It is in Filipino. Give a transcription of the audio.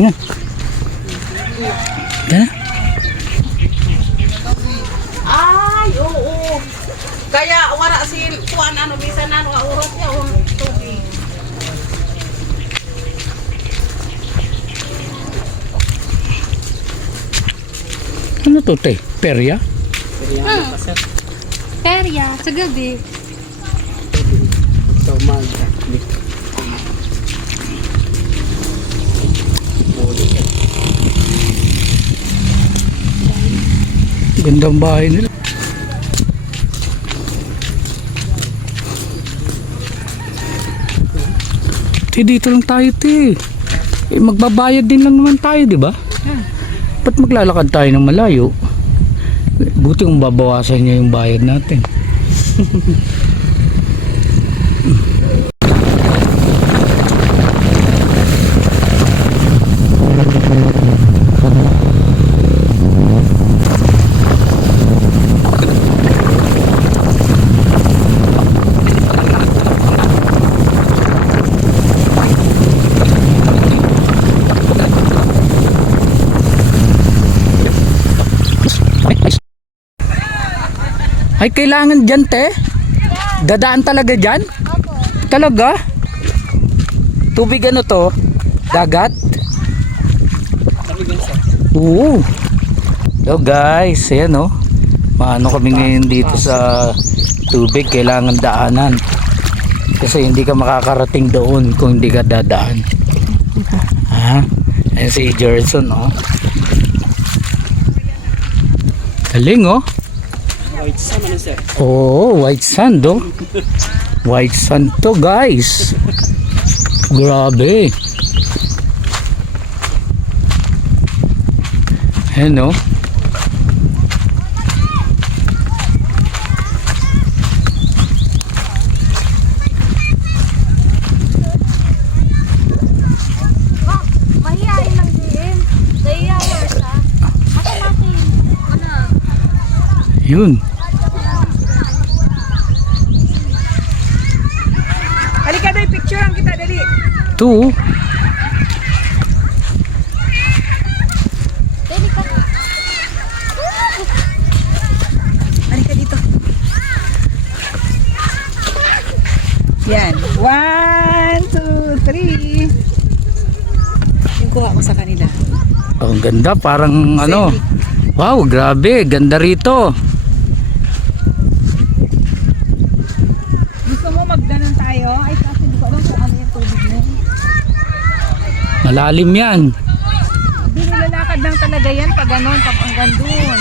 Yan. Yan. Ay, oo. Kaya wala si kuan ano bisan ano urot niya tubig. Ano to, te? Perya? Perya, sa gabi. Sa umaga. Gandang bahay nila. Te, dito lang tayo, te. Magbabayad din lang naman tayo, di ba? Ba't maglalakad tayo ng malayo? Buti kung babawasan niya yung bayad natin. Ay, kailangan dyan, te? Dadaan talaga dyan? Opo. Talaga? Tubig ano to? Dagat? Oo. So guys, ayan o. Maano kami ngayon dito sa tubig. Kailangan daanan. Kasi hindi ka makakarating doon kung hindi ka dadaan. Ha? Ayan si Gerson o. Galing o. White sand ano sir? Oh, white sand oh. White sand to guys. Grabe. Ayan oh. Mahihain lang din. Nahihain siya. Matamakin. Ano? Yun. Halika doy picture ang kita dali. Two. Halika dito. Yan. 1, 2, 3. Yung kuha ko sa kanila. Oh, ang ganda parang ano. Wow, grabe, ganda rito. Gusto mo magganon tayo? Ay kasi hindi ko alam kung ano yung tubig mo. Malalim 'yan. Hindi nilalakad lang talaga yan pag ganon, pag hanggang doon.